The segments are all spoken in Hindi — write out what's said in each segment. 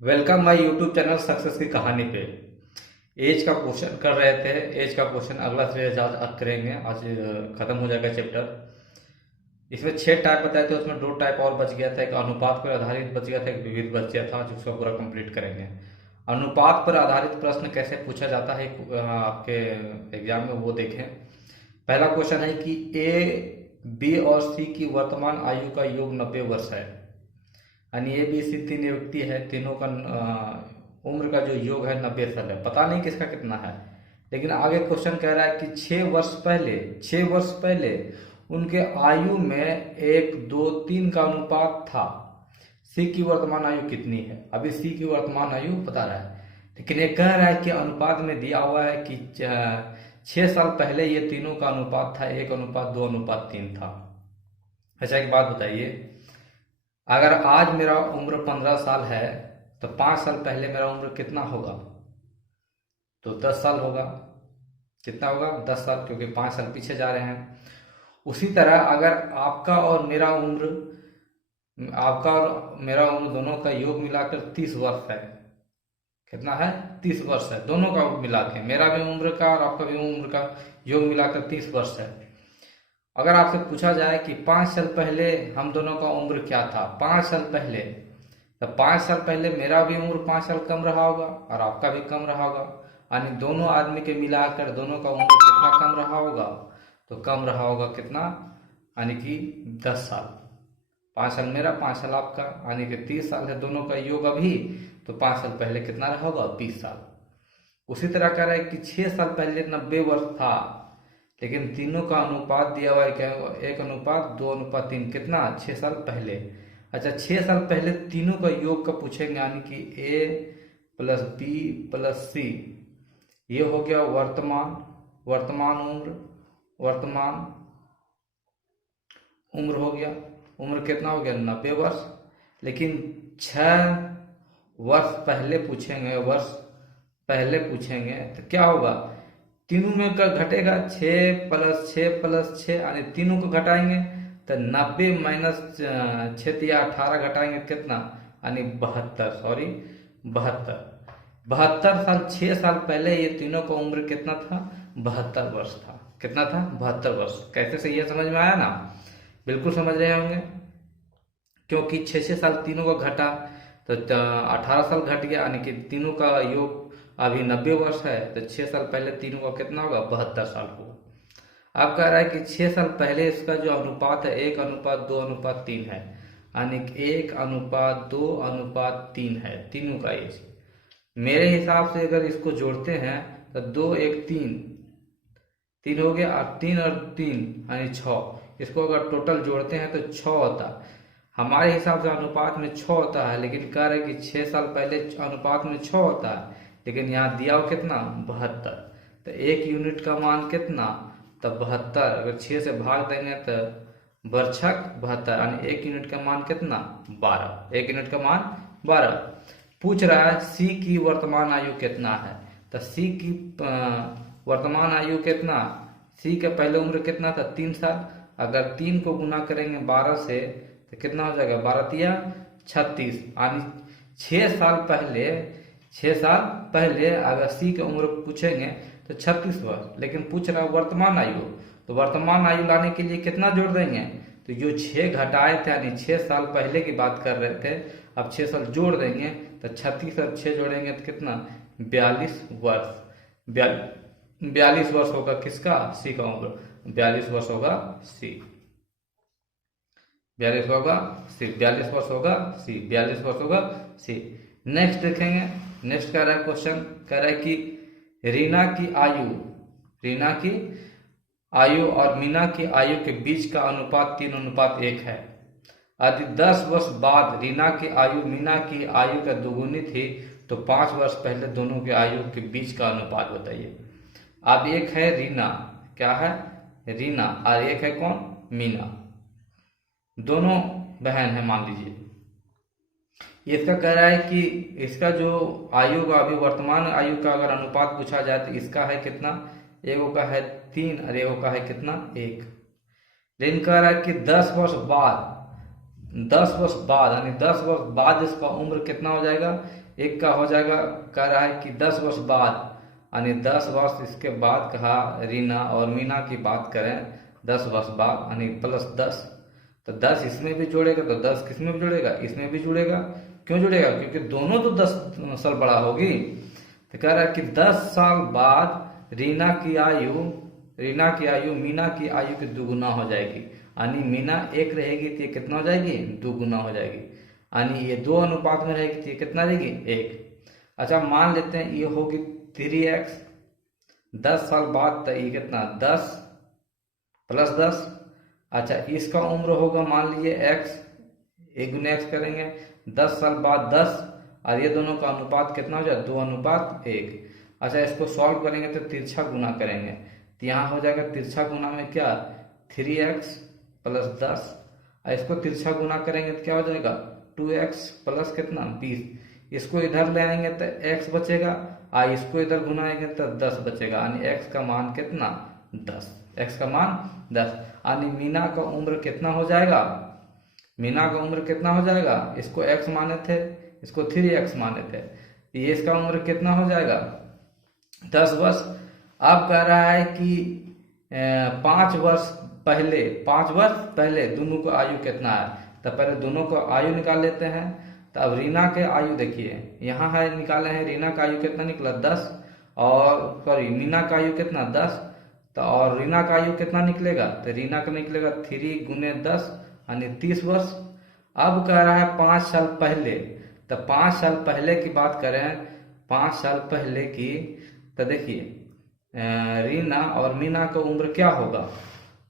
Welcome my YouTube channel success की कहानी पे। एज का क्वेश्चन कर रहे थे। एज का क्वेश्चन अगला सीरीज आज करेंगे। आज खत्म हो जाएगा चैप्टर। इसमें 6 टाइप बताए थे, उसमें 2 टाइप और बच गया था। एक अनुपात पर आधारित बच गया था, एक विविध बच गया था, जिसको पूरा कंप्लीट करेंगे। अनुपात पर आधारित प्रश्न कैसे पूछा जाता है आपके एग्जाम में, वो देखें। पहला क्वेश्चन है कि ए, बी और सी की वर्तमान आयु का योग 90 वर्ष है। यानी ए बी सी 3 व्यक्ति है, तीनों का उम्र का जो योग है 90 साल है। पता नहीं किसका कितना है, लेकिन आगे क्वेश्चन कह रहा है कि 6 वर्ष पहले उनके आयु में 1, 2, 3 का अनुपात था। सी की वर्तमान आयु कितनी है? अभी सी की वर्तमान आयु बता रहा है, लेकिन ये कह रहा है कि अनुपात में दिया हुआ है कि 6 साल पहले ये तीनों का अनुपात था 1:2:3 था। अच्छा, एक बात बताइए, अगर आज मेरा उम्र 15 साल है तो 5 साल पहले मेरा उम्र कितना होगा? तो 10 साल होगा। कितना होगा? 10 साल, क्योंकि 5 साल पीछे जा रहे हैं। उसी तरह अगर आपका और मेरा उम्र दोनों का योग मिलाकर 30 वर्ष है। कितना है? 30 वर्ष है दोनों का मिला के। मेरा भी उम्र का और आपका भी उम्र का योग मिलाकर 30 वर्ष है। अगर आपसे पूछा जाए कि 5 साल पहले हम दोनों का उम्र क्या था, 5 साल पहले, तो 5 साल पहले मेरा भी उम्र 5 साल कम रहा होगा और आपका भी कम रहा होगा। यानी दोनों आदमी के मिलाकर दोनों का उम्र कितना कम रहा होगा? तो कम रहा होगा कितना? यानी कि 10 साल। 5 साल मेरा, 5 साल आपका, यानी कि 30 साल है दोनों का योग अभी। तो 5 साल पहले कितना रहा होगा? 20 साल। उसी तरह कह रहा है कि 6 साल पहले 90 वर्ष था, लेकिन तीनों का अनुपात दिया हुआ है क्या? 1:2:3। कितना? 6 साल पहले। अच्छा, 6 साल पहले तीनों का योग का पूछेंगे, यानी कि ए प्लस बी प्लस सी। ये हो गया वर्तमान वर्तमान उम्र हो गया। उम्र कितना हो गया? 90 वर्ष। लेकिन 6 वर्ष पहले पूछेंगे, वर्ष पहले पूछेंगे तो क्या होगा? तीनों में का घटेगा, 6 + 6 + 6, यानी तीनों को घटाएंगे तो 90 - 6 या 18 घटाएंगे कितना? यानी 72। सॉरी, 72। 72 साल, 6 साल पहले ये तीनों का उम्र कितना था? 72 वर्ष था। कितना था? 72 वर्ष। कैसे सही है? समझ में आया ना? बिल्कुल समझ रहे होंगे, क्योंकि 6 6 साल तीनों का घटा तो 18 साल घट गया, यानी कि तीनों का योग अभी 90 वर्ष है। तो 6 साल पहले तीनों का कितना होगा? 72 साल होगा। अब कह रहा है कि 6 साल पहले इसका जो अनुपात है 1:2:3 है, यानी कि 1:2:3 है तीनों का एज। मेरे हिसाब से अगर इसको जोड़ते हैं तो 2 1 3 3 हो गया, और 3 यानी 6। इसको अगर टोटल जोड़ते हैं तो 6 होता है। हमारे हिसाब से अनुपात में 6 होता है, लेकिन कह रहे कि 6 साल पहले अनुपात में 6 होता है, लेकिन यहाँ दिया हो कितना? 72। तो 1 यूनिट का मान कितना? तो 72। अगर 6 से भाग देंगे तो बरछक 72, यानी 1 यूनिट का मान कितना? 12। 1 यूनिट का मान 12। पूछ रहा है सी की वर्तमान आयु कितना है। तो सी की वर्तमान आयु कितना? सी का पहले उम्र कितना था? 3 साल। अगर 3 को गुना करेंगे 12 से तो कितना हो जाएगा? 12 × 36, यानी 6 साल पहले अगर सी की उम्र पूछेंगे तो 36 वर्ष। लेकिन पूछ रहा है वर्तमान आयु, तो वर्तमान आयु लाने के लिए कितना जोड़ देंगे? तो जो 6 घटाए थे, यानी 6 साल पहले की बात कर रहे थे, अब 6 साल जोड़ देंगे तो 36 और 6 जोड़ेंगे तो कितना? 42 वर्ष। 42 वर्ष होगा किसका? सी का उम्र 42 वर्ष होगा। सी 42 होगा। सी 42 वर्ष होगा। सी 42 वर्ष होगा। सी। नेक्स्ट देखेंगे। नेक्स्ट कह रहा है क्वेश्चन, कह रहा है कि रीना की आयु और मीना की आयु के बीच का अनुपात 3:1 है। यदि 10 वर्ष बाद रीना की आयु मीना की आयु का दोगुनी थी तो 5 वर्ष पहले दोनों की आयु के बीच का अनुपात बताइए। अब एक है रीना, क्या है? रीना, और एक है कौन? मीना। दोनों बहन है मान लीजिए। इसका कह रहा है कि इसका जो आयु का, अभी वर्तमान आयु का अगर अनुपात पूछा जाए तो इसका है कितना? एगो का है 3 और एगो का है कितना? 1। लेकिन कह रहा है कि 10 वर्ष बाद 10 वर्ष बाद, यानी 10 वर्ष बाद इसका उम्र कितना हो जाएगा, एक का हो जाएगा। कह रहा है कि 10 वर्ष बाद, यानी 10 वर्ष इसके बाद कहा रीना और मीना की बात करें, 10 वर्ष बाद यानी +10, तो 10 इसमें भी जुड़ेगा तो 10 किसमें भी जुड़ेगा, इसमें भी जुड़ेगा। क्यों जुड़ेगा, क्योंकि दोनों तो 10 साल बड़ा होगी। तो कह रहा है कि 10 साल बाद रीना की आयु मीना की आयु की दुगुना हो जाएगी, यानी मीना 1 रहेगी तो ये कितना हो जाएगी, दुगुना हो जाएगी। यानी ये 2 अनुपात में रहेगी तो ये कितना रहेगी, 1। अच्छा मान लेते हैं ये होगी 3x, 10 साल बाद तो ये कितना 10 + 10। अच्छा इसका उम्र होगा मान लीजिए x, 1 × x करेंगे, 10 साल बाद 10, और ये दोनों का अनुपात कितना हो जाए, 2:1। अच्छा इसको सॉल्व करेंगे तो तिरछा गुना करेंगे, तो यहाँ हो जाएगा तिरछा गुना में क्या 3x + 10, और इसको तिरछा गुना करेंगे तो क्या हो जाएगा 2x + कितना 20। इसको इधर ले आएंगे तो x बचेगा, और इसको इधर गुनाएंगे तो 10 बचेगा, यानी x का मान कितना 10, x का मान 10। यानी मीना का उम्र कितना हो जाएगा, मीना का उम्र कितना हो जाएगा, इसको x माने थे, इसको 3x माने थे, ये इसका उम्र कितना हो जाएगा 10 वर्ष। अब कह रहा है कि 5 वर्ष पहले दोनों का आयु कितना है, तो पहले दोनों का आयु निकाल लेते हैं। तो अब रीना के आयु देखिए यहाँ है, निकाले हैं, रीना का आयु कितना निकला 10, और सॉरी मीना का आयु कितना 10, तो और रीना का आयु कितना निकलेगा, तो रीना का निकलेगा 3 × 10 यानी 30 वर्ष। अब कह रहा है 5 साल पहले, तो 5 साल पहले की बात करें, 5 साल पहले की, तो देखिए रीना और मीना का उम्र क्या होगा,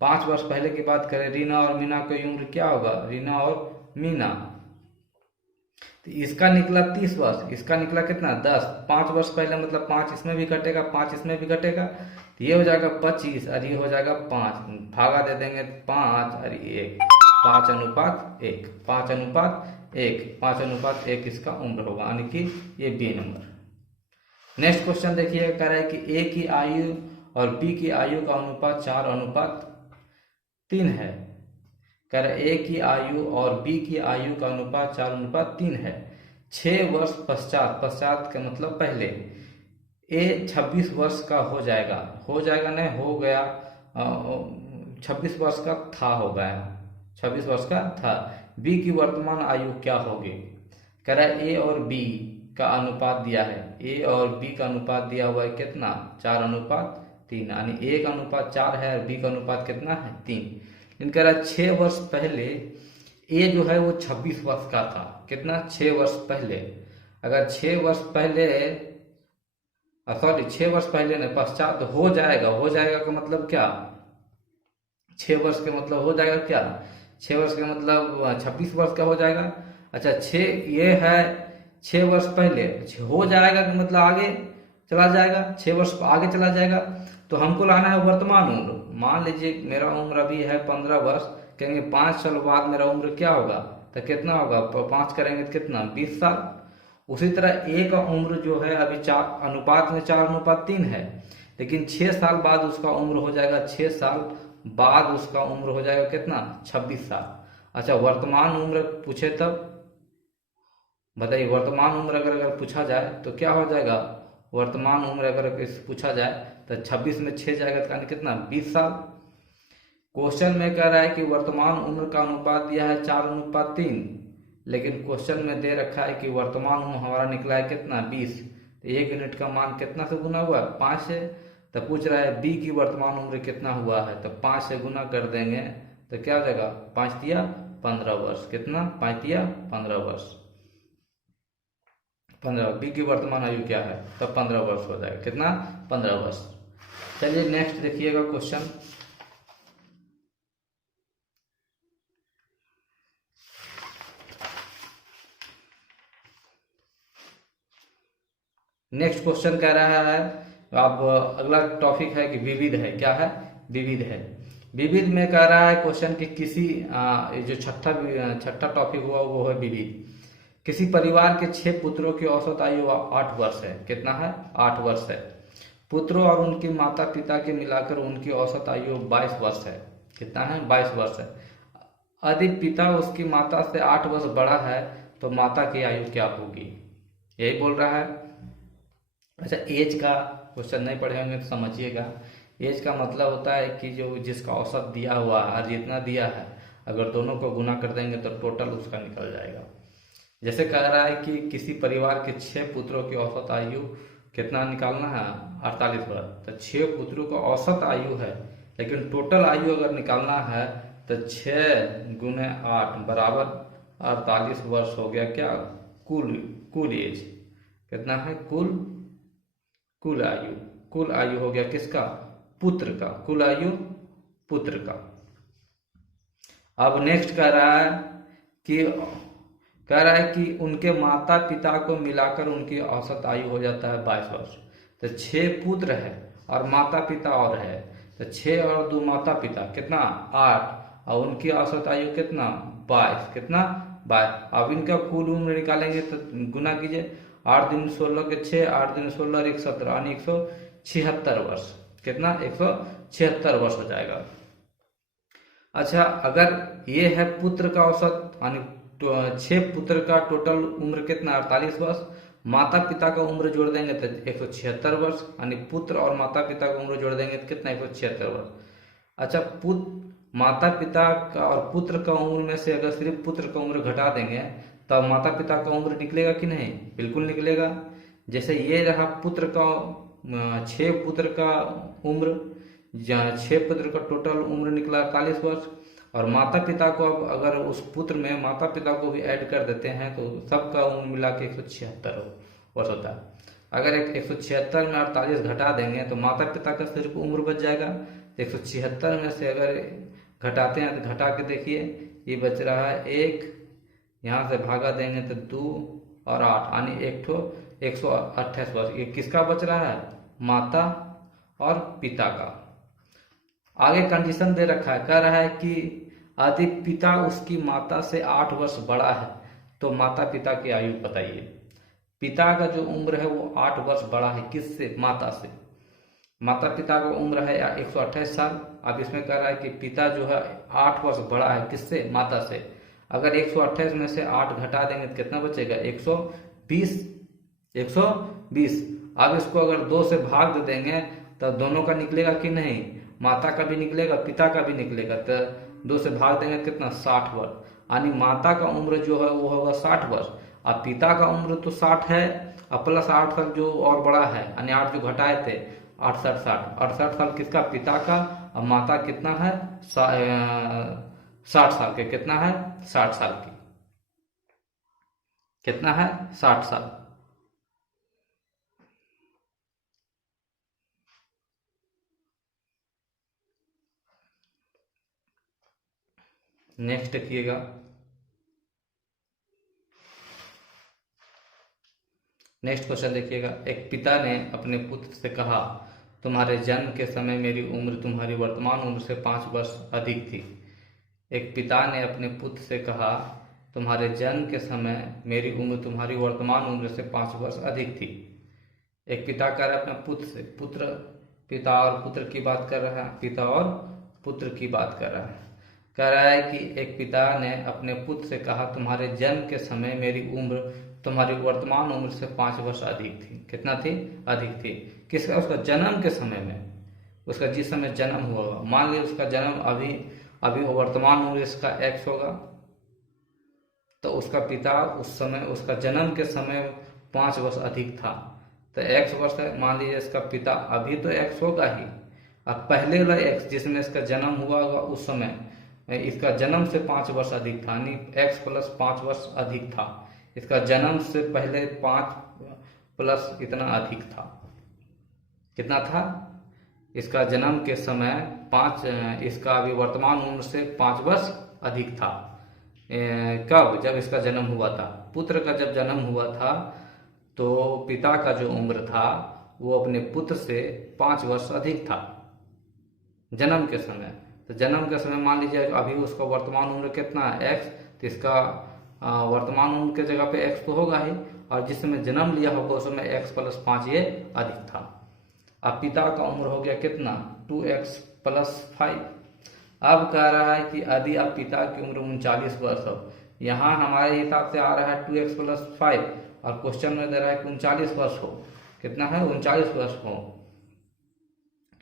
5 वर्ष पहले की बात करें, रीना और मीना की उम्र क्या होगा, रीना और मीना, तो इसका निकला 30 वर्ष, इसका निकला कितना 10, 5 वर्ष पहले मतलब 5 इसमें भी घटेगा, 5 इसमें भी घटेगा, तो ये हो जाएगा 25 और ये हो जाएगा 5, भागा दे देंगे 5 और 1, 5:1, 5:1 इसका उम्र होगा, यानी कि ये बी नंबर। नेक्स्ट क्वेश्चन देखिए, कह रहा है कि ए की आयु और बी की आयु का अनुपात 4:3 है। कह रहा है ए की आयु और बी की आयु का अनुपात 4:3 है। 6 वर्ष पश्चात का मतलब पहले ए 26 वर्ष का हो जाएगा नहीं हो गया, 26 वर्ष का था, हो गया 26 वर्ष का था। बी की वर्तमान आयु क्या होगी, कह रहा है ए और बी का अनुपात दिया है, ए और बी का अनुपात दिया हुआ है कितना 4:3, यानी ए का अनुपात 4 है और बी का अनुपात कितना है 3। लेकिन कह रहा है 6 वर्ष पहले ए जो है वो 26 वर्ष का था, कितना 6 वर्ष पहले। अगर 6 वर्ष पहले सॉरी 6 वर्ष पहले नहीं पश्चात हो जाएगा का मतलब क्या, 6 वर्ष के मतलब हो जाएगा क्या, 6 वर्ष का मतलब 26 वर्ष का हो जाएगा। अच्छा 6 ये है 6 वर्ष पहले हो जाएगा का मतलब आगे चला जाएगा, 6 वर्ष आगे चला जाएगा, तो हमको लाना है वर्तमान उम्र। मान लीजिए मेरा उम्र अभी है 15 वर्ष, कहेंगे 5 साल बाद मेरा उम्र क्या होगा, तो कितना होगा 5 करेंगे तो कितना 20 साल। उसी तरह ए का उम्र जो है अभी 4 अनुपात में 4:3 है, लेकिन 6 साल बाद उसका उम्र हो जाएगा, 6 साल बाद उसका उम्र हो जाएगा कितना 26 साल। अच्छा वर्तमान उम्र पूछे तब बताइए, वर्तमान उम्र अगर पूछा जाए तो क्या हो जाएगा, वर्तमान उम्र अगर पूछा जाए तो 26 में 6 जाएगा तो कितना 20 साल। क्वेश्चन में कह रहा है कि वर्तमान उम्र का अनुपात दिया है 4:3, लेकिन क्वेश्चन में दे रखा है कि वर्तमान उम्र हमारा निकला है कितना 20, तो 1 यूनिट का मान कितना से गुना हुआ है 5 से। तो पूछ रहा है बी की वर्तमान उम्र कितना हुआ है, तो 5 से गुना कर देंगे तो क्या हो जाएगा 5 तिया 15 वर्ष, कितना 5 तिया 15 वर्ष, 15। बी की वर्तमान आयु क्या है, तब 15 वर्ष हो जाएगा, कितना 15 वर्ष। चलिए नेक्स्ट देखिएगा क्वेश्चन, नेक्स्ट क्वेश्चन कह रहा है, अब अगला टॉपिक है कि विविध है, क्या है विविध है। विविध में कह रहा है क्वेश्चन कि किसी जो छठा टॉपिक हुआ वो है विविध। किसी परिवार के 6 पुत्रों की औसत आयु 8 वर्ष है, कितना है 8 वर्ष है। पुत्रों और उनके माता पिता के मिलाकर उनकी औसत आयु 22 वर्ष है, कितना है 22 वर्ष है। यदि पिता उसकी माता से 8 वर्ष बड़ा है तो माता की आयु क्या होगी, यही बोल रहा है। अच्छा, एज का क्वेश्चन नहीं पढ़े होंगे तो समझिएगा। एज का मतलब होता है कि जो जिसका औसत दिया हुआ है और जितना दिया है, अगर दोनों को गुना कर देंगे तो टोटल उसका निकल जाएगा। जैसे कह रहा है कि किसी परिवार के 6 पुत्रों की औसत आयु कितना निकालना है, 48 वर्ष। तो 6 पुत्रों का औसत आयु है, लेकिन टोटल आयु अगर निकालना है तो 6 गुने 8 बराबर 48 वर्ष हो गया। क्या कुल एज कितना है, कुल आयु हो गया किसका, पुत्र का, कुल आयु पुत्र का। अब नेक्स्ट कह रहा है कि उनके माता पिता को मिलाकर उनकी औसत आयु हो जाता है 22 वर्ष। तो 6 पुत्र है और माता पिता और है, तो 6 और 2 माता पिता कितना 8, और उनकी औसत आयु कितना 22, कितना 22। अब इनका कुल उम्र निकालेंगे तो गुना कीजिए, 8 दिन 16 के 6, 8 दिन 16 और 1 17 यानी 176 वर्ष, कितना 176 वर्ष हो जाएगा। अच्छा, अगर ये है पुत्र का औसत यानी 6 पुत्र का टोटल उम्र कितना 48 वर्ष, माता पिता का उम्र जोड़ देंगे तो 176 वर्ष, यानी पुत्र और माता पिता का उम्र जोड़ देंगे तो कितना 176 वर्ष। अच्छा, माता पिता का और पुत्र का उम्र में से अगर सिर्फ पुत्र का उम्र घटा देंगे तब माता पिता का उम्र निकलेगा कि नहीं, बिल्कुल निकलेगा। जैसे ये रहा पुत्र का 6 पुत्र का उम्र, 6 पुत्र का टोटल उम्र निकला 48 वर्ष, और माता पिता को अब अगर उस पुत्र में माता पिता को भी ऐड कर देते हैं तो सबका उम्र मिला के 176 वर्ष होता है। अगर 176 में 48 घटा देंगे तो माता पिता का सिर्फ उम्र बच जाएगा। 176 में से अगर घटाते हैं तो घटा के देखिए, ये बच रहा है 1, यहाँ से भागा देंगे तो 2 और 8 यानी 128 वर्ष। ये किसका बच रहा है, माता और पिता का। आगे कंडीशन दे रखा है, कह रहा है कि यदि पिता उसकी माता से 8 वर्ष बड़ा है तो माता पिता की आयु बताइए। पिता का जो उम्र है वो 8 वर्ष बड़ा है, किससे, माता से। माता पिता का उम्र है 128 साल। अब इसमें कह रहा है कि पिता जो है 8 वर्ष बड़ा है, किससे, माता से। अगर 128 में से 8 घटा देंगे तो कितना बचेगा, 120। अब इसको अगर 2 से भाग दे देंगे तब दोनों का निकलेगा कि नहीं, माता का भी निकलेगा पिता का भी निकलेगा। तो 2 से भाग देंगे कितना 60 वर्ष, यानी माता का उम्र जो है वो होगा 60 वर्ष, और पिता का उम्र तो 60 है और प्लस 8 साल जो और बड़ा है, यानी 8 जो घटाए थे 68 साल किसका, पिता का, और माता कितना है 60 साल के, कितना है 60 साल की, कितना है 60 साल। नेक्स्ट देखिएगा, नेक्स्ट क्वेश्चन देखिएगा। एक पिता ने अपने पुत्र से कहा, तुम्हारे जन्म के समय मेरी उम्र तुम्हारी वर्तमान उम्र से 5 वर्ष अधिक थी। एक पिता ने अपने पुत्र से कहा, तुम्हारे जन्म के समय मेरी उम्र तुम्हारी वर्तमान उम्र से 5 वर्ष अधिक थी। एक पिता कह रहा है अपने पुत्र से, पिता और पुत्र की बात कर रहा है, पिता और पुत्र की बात कर रहा है। कह रहा है कि एक पिता ने अपने पुत्र से कहा, तुम्हारे जन्म के समय मेरी उम्र तुम्हारी वर्तमान उम्र से 5 वर्ष अधिक थी। कितना थी, अधिक थी। किसका, उसका जन्म के समय में, उसका जिस समय जन्म हुआ, मान लीजिए उसका जन्म अभी वर्तमान उम्र इसका X होगा, तो उसका पिता उस समय उसका जन्म के समय 5 वर्ष अधिक था, तो X वर्ष है। मान लीजिए इसका पिता अभी तो X होगा ही, अब पहले वाला X जिसमें इसका जन्म हुआ होगा उस समय इसका जन्म से 5 वर्ष अधिक था, यानी X प्लस 5 वर्ष अधिक था। इसका जन्म से पहले 5 प्लस इतना अधिक था, कितना था, इसका जन्म के समय 5, इसका अभी वर्तमान उम्र से 5 वर्ष अधिक था। कब, जब इसका जन्म हुआ था। पुत्र का जब जन्म हुआ था तो पिता का जो उम्र था वो अपने पुत्र से 5 वर्ष अधिक था जन्म के समय। तो जन्म के समय मान लीजिए अभी उसका वर्तमान उम्र कितना है, X, तो इसका वर्तमान उम्र के जगह पे X तो होगा ही, और जिस समय जन्म लिया होगा उस समय X प्लस 5 ये अधिक था। अब पिता का उम्र हो गया कितना, 2X प्लस 5, अब कह रहा है कि यदि अब पिता की उम्र 39 वर्ष हो, यहाँ हमारे हिसाब से आ रहा है 2x+5 और क्वेश्चन में दे रहा है कि 39 वर्ष हो। कितना है? 39 वर्ष हो।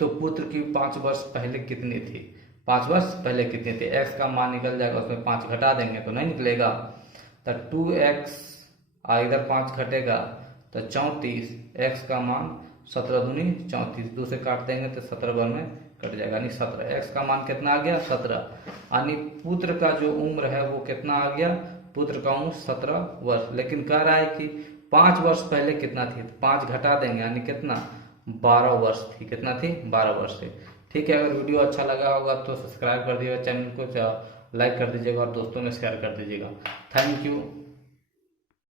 तो पुत्र की 5 वर्ष पहले कितनी थी? 5 वर्ष पहले कितनी थी? x का मान निकल जाएगा, उसमें 5 घटा देंगे तो नहीं निकलेगा। तो 2x इधर 5 घटेगा तो 34, x का मान 17 दूनी 34, 2 से काट देंगे तो 17 बार में कट जाएगा, यानी 17। x का मान कितना आ गया? 17। यानी पुत्र का जो उम्र है वो कितना आ गया? पुत्र का उम्र 17 वर्ष। लेकिन कह रहा है कि 5 वर्ष पहले कितना थी? 5 घटा देंगे, यानी कितना? 12 वर्ष थी। कितना थी? 12 वर्ष थी। ठीक है, अगर वीडियो अच्छा लगा होगा तो सब्सक्राइब कर दीजिएगा, चैनल को लाइक कर दीजिएगा और दोस्तों में शेयर कर दीजिएगा। Thank you.